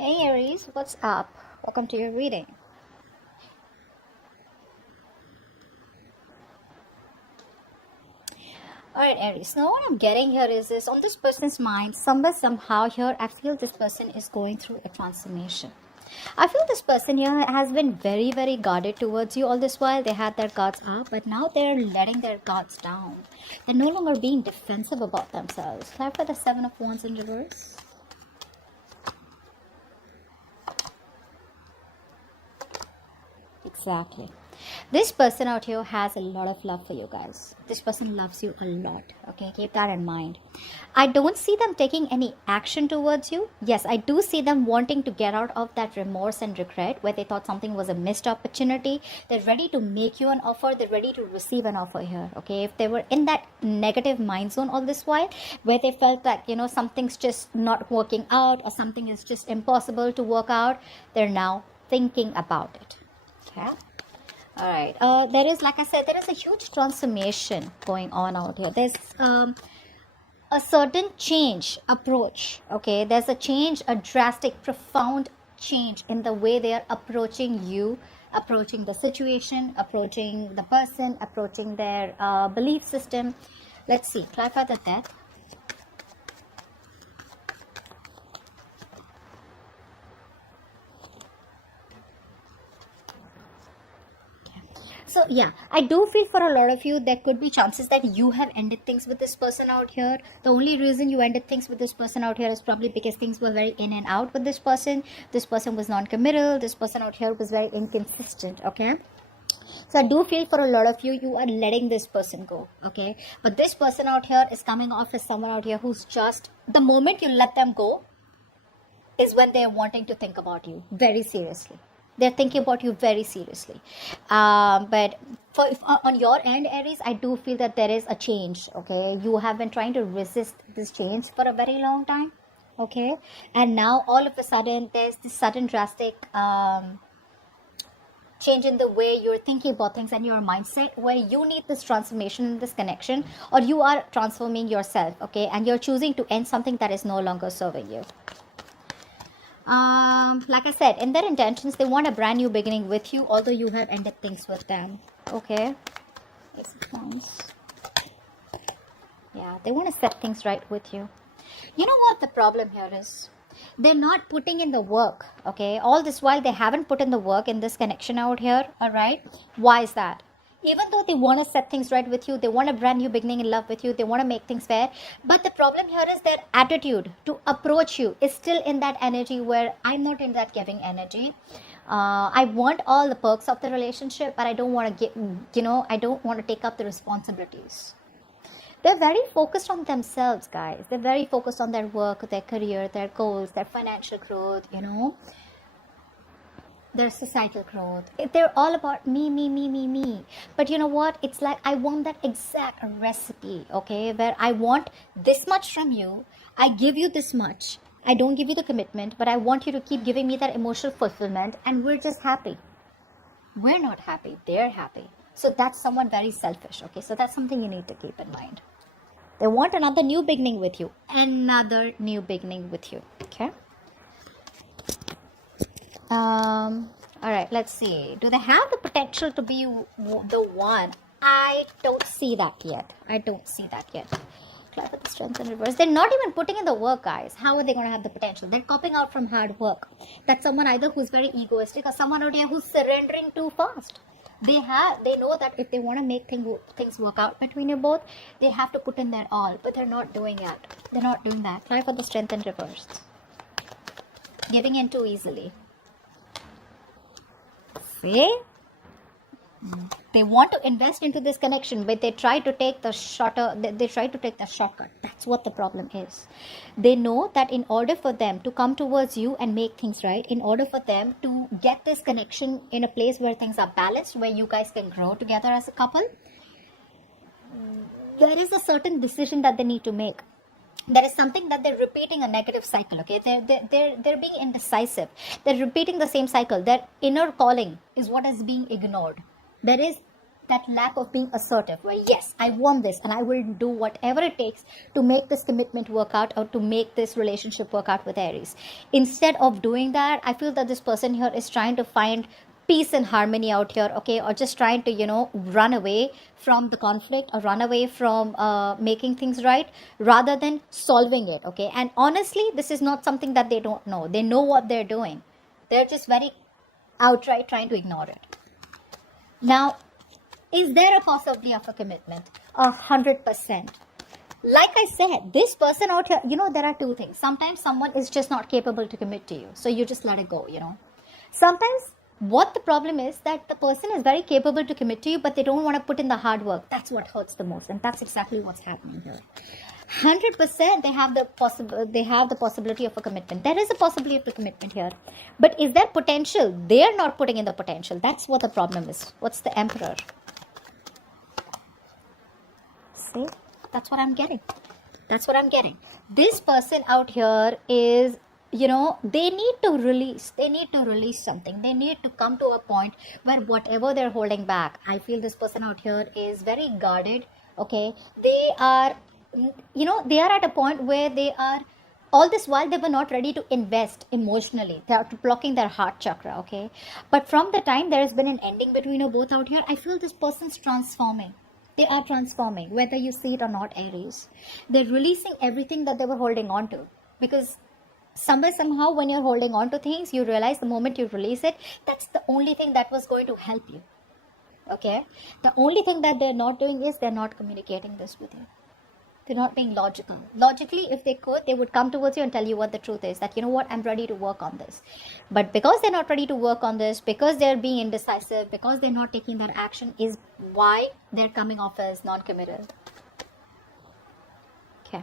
Hey Aries, what's up? Welcome to your reading. Alright, Aries. Now, what I'm getting here is this on this person's mind, somewhere, somehow, here, I feel this person is going through a transformation. I feel this person here has been very, very guarded towards you all this while. They had their guards up, but now they're letting their guards down. They're no longer being defensive about themselves. Clarify the Seven of Wands in reverse. Exactly. This person out here has a lot of love for you guys. This person loves you a lot. Okay, keep that in mind. I don't see them taking any action towards you. Yes, I do see them wanting to get out of that remorse and regret where they thought something was a missed opportunity. They're ready to make you an offer. They're ready to receive an offer here. Okay, if they were in that negative mind zone all this while where they felt like, something's just not working out or something is just impossible to work out, they're now thinking about it. Okay. All right. There is, like I said, there is a huge transformation going on out here. There's a certain change approach. Okay. There's a change, a drastic, profound change in the way they are approaching you, approaching the situation, approaching the person, approaching their belief system. Let's see. Clarify the death. So yeah, I do feel for a lot of you there could be chances that you have ended things with this person out here. The only reason you ended things with this person out here is probably because things were very in and out with this person. This person was non-committal. This person out here was very inconsistent. Okay. So I do feel for a lot of you, you are letting this person go. Okay. But this person out here is coming off as someone out here who's just, the moment you let them go is when they're wanting to think about you very seriously. They're thinking about you very seriously. But on your end, Aries, I do feel that there is a change. Okay, you have been trying to resist this change for a very long time. Okay, and now all of a sudden there's this sudden drastic change in the way you're thinking about things and your mindset, where you need this transformation, this connection, or you are transforming yourself. Okay, and you're choosing to end something that is no longer serving you. Like I said, in their intentions, they want a brand new beginning with you, although you have ended things with them. Okay. Ace of Wands. Yeah, they want to set things right with you. You know what the problem here is? They're not putting in the work. Okay. All this while, they haven't put in the work in this connection out here. All right. Why is that? Even though they want to set things right with you, they want a brand new beginning in love with you, they want to make things fair, but the problem here is their attitude to approach you is still in that energy where I'm not in that giving energy. I want all the perks of the relationship, but I don't want to get, I don't want to take up the responsibilities. They're very focused on themselves, guys. They're very focused on their work, their career, their goals, their financial growth, their societal growth. They're all about me. But you know what? It's like I want that exact recipe, okay? Where I want this much from you. I give you this much. I don't give you the commitment, but I want you to keep giving me that emotional fulfillment, and we're just happy. We're not happy. They're happy. So that's someone very selfish, okay? So that's something you need to keep in mind. They want another new beginning with you. Another new beginning with you, okay? All right, let's see. Do they have the potential to be the one? I don't see that yet. Clarify the Strength in reverse. They're not even putting in the work, guys. How are they going to have the potential? They're copping out from hard work. That's someone either who's very egoistic or someone out here who's surrendering too fast. They know that if they want to make things work out between you both, they have to put in their all. But they're not doing it. They're not doing that. Clarify the Strength in reverse. Giving in too easily. See? They want to invest into this connection, but they try to take the shortcut. That's what the problem is. They know that in order for them to come towards you and make things right, in order for them to get this connection in a place where things are balanced, where you guys can grow together as a couple, there is a certain decision that they need to make. There is something that they're repeating a negative cycle. Okay, they're being indecisive. They're repeating the same cycle. Their inner calling is what is being ignored. There is that lack of being assertive, well, yes, I want this and I will do whatever it takes to make this commitment work out or to make this relationship work out with Aries. Instead of doing that, I feel that this person here is trying to find peace and harmony out here, okay, or just trying to, run away from the conflict or run away from making things right rather than solving it, okay. And honestly, this is not something that they don't know. They know what they're doing. They're just very outright trying to ignore it. Now, is there a possibility of a commitment? 100%. Like I said, this person out here, there are two things. Sometimes someone is just not capable to commit to you, so you just let it go, Sometimes what the problem is that the person is very capable to commit to you, but they don't want to put in the hard work. That's what hurts the most, and that's exactly what's happening here. 100% they have the possibility of a commitment. There is a possibility of a commitment here, but is there potential? They are not putting in the potential. That's what the problem is. What's the Emperor? See, that's what I'm getting. This person out here is, they need to release something. They need to come to a point where whatever they're holding back, I feel this person out here is very guarded, okay. They are at a point where they are, all this while they were not ready to invest emotionally. They are blocking their heart chakra, okay. But from the time there has been an ending between you both out here, I feel this person's transforming. They are transforming, whether you see it or not, Aries. They're releasing everything that they were holding on to, because somehow when you're holding on to things, you realize the moment you release it, that's the only thing that was going to help you, okay. The only thing that they're not doing is they're not communicating this with you. They're not being logical. Logically, if they could, they would come towards you and tell you what the truth is, that, I'm ready to work on this. But because they're not ready to work on this, because they're being indecisive, because they're not taking that action, is why they're coming off as non-committal. Okay.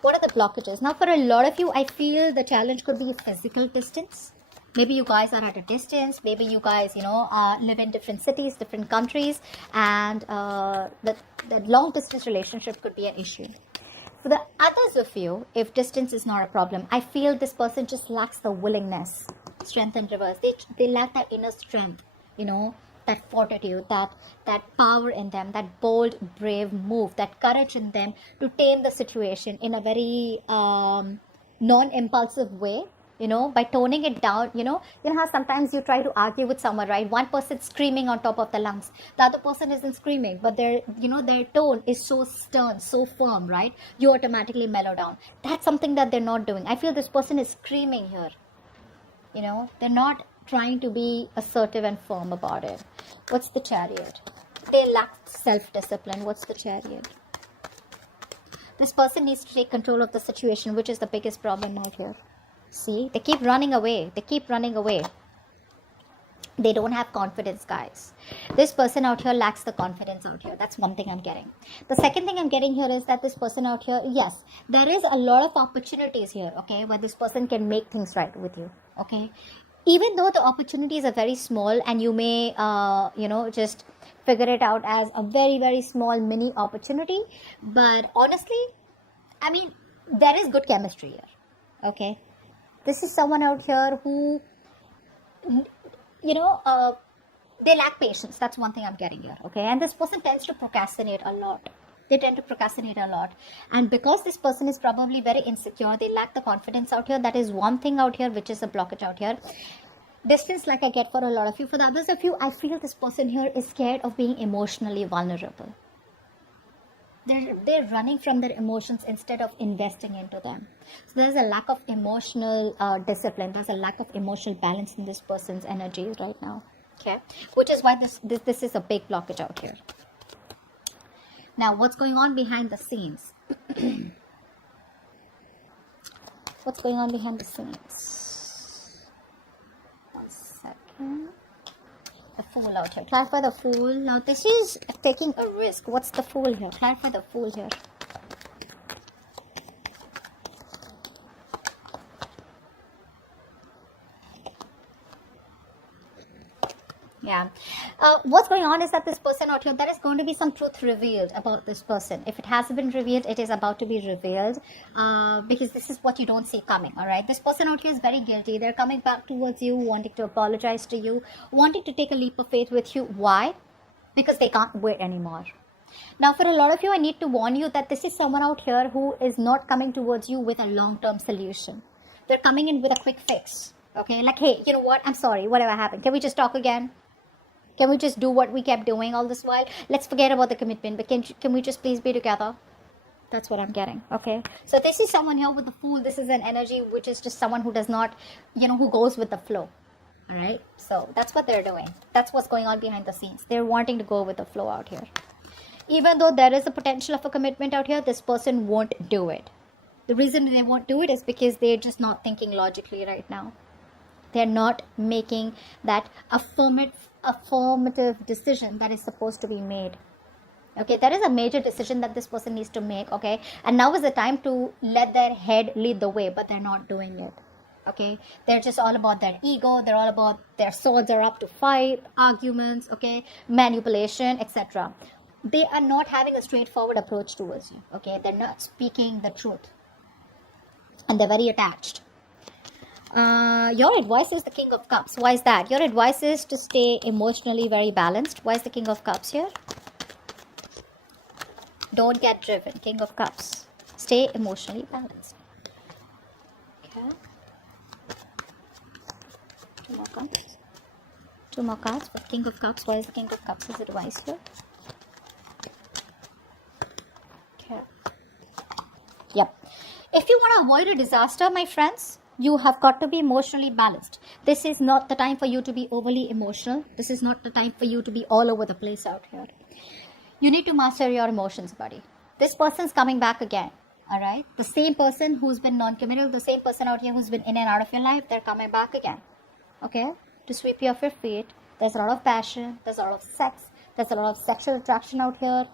What are the blockages? Now, for a lot of you, I feel the challenge could be physical distance. Maybe you guys are at a distance. Maybe you guys, live in different cities, different countries, and that long distance relationship could be an issue. For the others of you, if distance is not a problem, I feel this person just lacks the willingness. Strength in reverse. They lack that inner strength, that fortitude, that power in them, that bold, brave move, that courage in them to tame the situation in a very non-impulsive way. By toning it down, how sometimes you try to argue with someone, right? One person's screaming on top of the lungs. The other person isn't screaming, but their tone is so stern, so firm, right? You automatically mellow down. That's something that they're not doing. I feel this person is screaming here. They're not trying to be assertive and firm about it. What's the Chariot? They lack self-discipline. What's the Chariot? This person needs to take control of the situation, which is the biggest problem out here. See, they keep running away. They don't have confidence, guys. This person out here lacks the confidence out here. That's one thing I'm getting. The second thing I'm getting here is that this person out here, yes, there is a lot of opportunities here, okay, where this person can make things right with you, okay. Even though the opportunities are very small and you may, just figure it out as a very, very small mini opportunity. But honestly, I mean, there is good chemistry here, okay. This is someone out here who, they lack patience. That's one thing I'm getting here, okay? And this person tends to procrastinate a lot. And because this person is probably very insecure, they lack the confidence out here. That is one thing out here, which is a blockage out here. Distance, like I get for a lot of you. For the others of you, I feel this person here is scared of being emotionally vulnerable. They're running from their emotions instead of investing into them. So there's a lack of emotional discipline. There's a lack of emotional balance in this person's energies right now. Okay, which is why this is a big blockage out here. Now, what's going on behind the scenes? What's going on behind the scenes? 1 second. The Fool out here. Clarify the Fool. Now, this is taking a risk. What's the Fool here? Clarify the Fool here. Yeah. What's going on is that this person out here, there is going to be some truth revealed about this person. If it hasn't been revealed, it is about to be revealed, because this is what you don't see coming, all right? This person out here is very guilty. They're coming back towards you, wanting to apologize to you, wanting to take a leap of faith with you. Why? because they can't wait anymore. Now, for a lot of you, I need to warn you that this is someone out here who is not coming towards you with a long-term solution. They're coming in with a quick fix. Okay, like, hey, you know what? I'm sorry. Whatever happened. Can we just talk again? Can we just do what we kept doing all this while? Let's forget about the commitment. But can we just please be together? That's what I'm getting. Okay. So this is someone here with the Fool. This is an energy which is just someone who does not, who goes with the flow. All right. So that's what they're doing. That's what's going on behind the scenes. They're wanting to go with the flow out here. Even though there is a potential of a commitment out here, this person won't do it. The reason they won't do it is because they're just not thinking logically right now. They're not making that affirmative decision that is supposed to be made. Okay, there is a major decision that this person needs to make. Okay, and now is the time to let their head lead the way, but they're not doing it. Okay, they're just all about their ego. They're all about their swords are up to fight, arguments, okay, manipulation, etc. They are not having a straightforward approach towards you. Okay, they're not speaking the truth, and they're very attached. Your advice is the King of Cups. Why is that? Your advice is to stay emotionally very balanced. Why is the King of Cups here? Don't get driven. King of Cups. Stay emotionally balanced. Okay. Two more cards. Two more cards for King of Cups. Why is the King of Cups' advice here? Okay. Yep. If you want to avoid a disaster, my friends, you have got to be emotionally balanced. This is not the time for you to be overly emotional. This is not the time for you to be all over the place out here. You need to master your emotions, buddy. This person's coming back again. All right. The same person who's been non-committal, the same person out here who's been in and out of your life, they're coming back again. Okay. To sweep you off your feet. There's a lot of passion. There's a lot of sex. There's a lot of sexual attraction out here.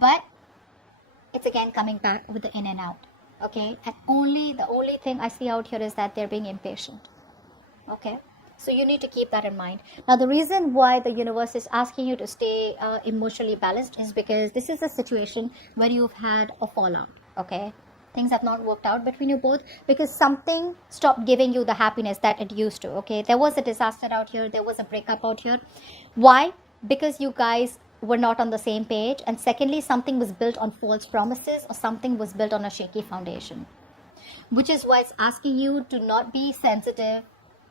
But it's again coming back with the in and out. Okay. And the only thing I see out here is that they're being impatient. Okay. So you need to keep that in mind. Now, the reason why the universe is asking you to stay emotionally balanced is because this is a situation where you've had a fallout, okay? Things have not worked out between you both because something stopped giving you the happiness that it used to, okay? There was a disaster out here. There was a breakup out here. Why? Because you guys were not on the same page. And secondly, something was built on false promises or something was built on a shaky foundation, which is why it's asking you to not be sensitive.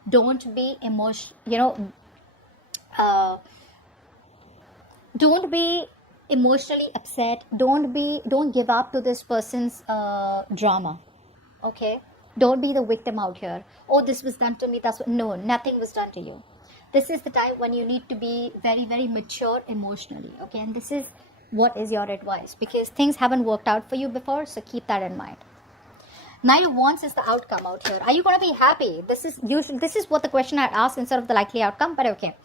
Don't be don't be emotionally upset. Don't give up to this person's drama. Okay, don't be the victim out here. Oh, this was done to me. No, nothing was done to you. This is the time when you need to be very, very mature emotionally. Okay, and this is what is your advice because things haven't worked out for you before. So keep that in mind. Knight of Wands is the outcome out here. Are you going to be happy? This is what the question I asked instead of the likely outcome, but okay.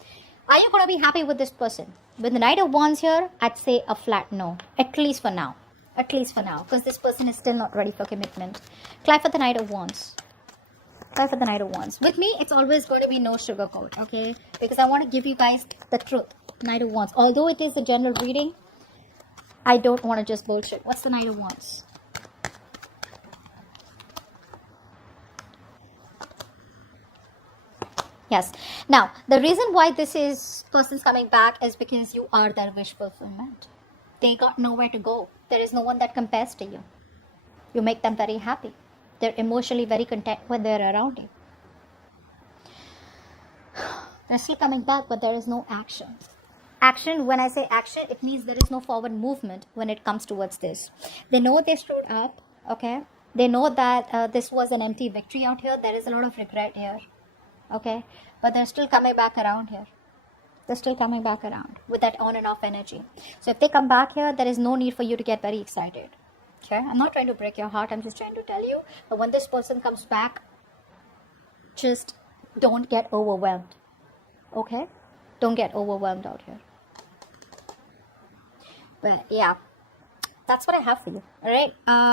Are you going to be happy with this person? With the Knight of Wands here, I'd say a flat no. At least for now. At least for now. Because this person is still not ready for commitment. Clap for the Knight of Wands. Clap for the Knight of Wands. With me, it's always going to be no sugarcoat, okay? Because I want to give you guys the truth. Knight of Wands. Although it is a general reading, I don't want to just bullshit. What's the Knight of Wands? Yes. Now, the reason why this is person's coming back is because you are their wish fulfillment. They got nowhere to go. There is no one that compares to you. You make them very happy. They're emotionally very content when they're around you. They're still coming back, but there is no action. Action, when I say action, it means there is no forward movement when it comes towards this. They know they screwed up, okay? They know that this was an empty victory out here. There is a lot of regret here. Okay, but they're still coming back around here. They're still coming back around with that on and off energy. So if they come back here, there is no need for you to get very excited. Okay, I'm not trying to break your heart. I'm just trying to tell you that when this person comes back, just don't get overwhelmed. Okay, don't get overwhelmed out here. But yeah, that's what I have for you. All right.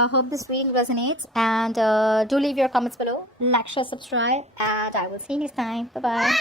Hope this reading resonates. And do leave your comments below. Like, share, subscribe. And I will see you next time. Bye-bye.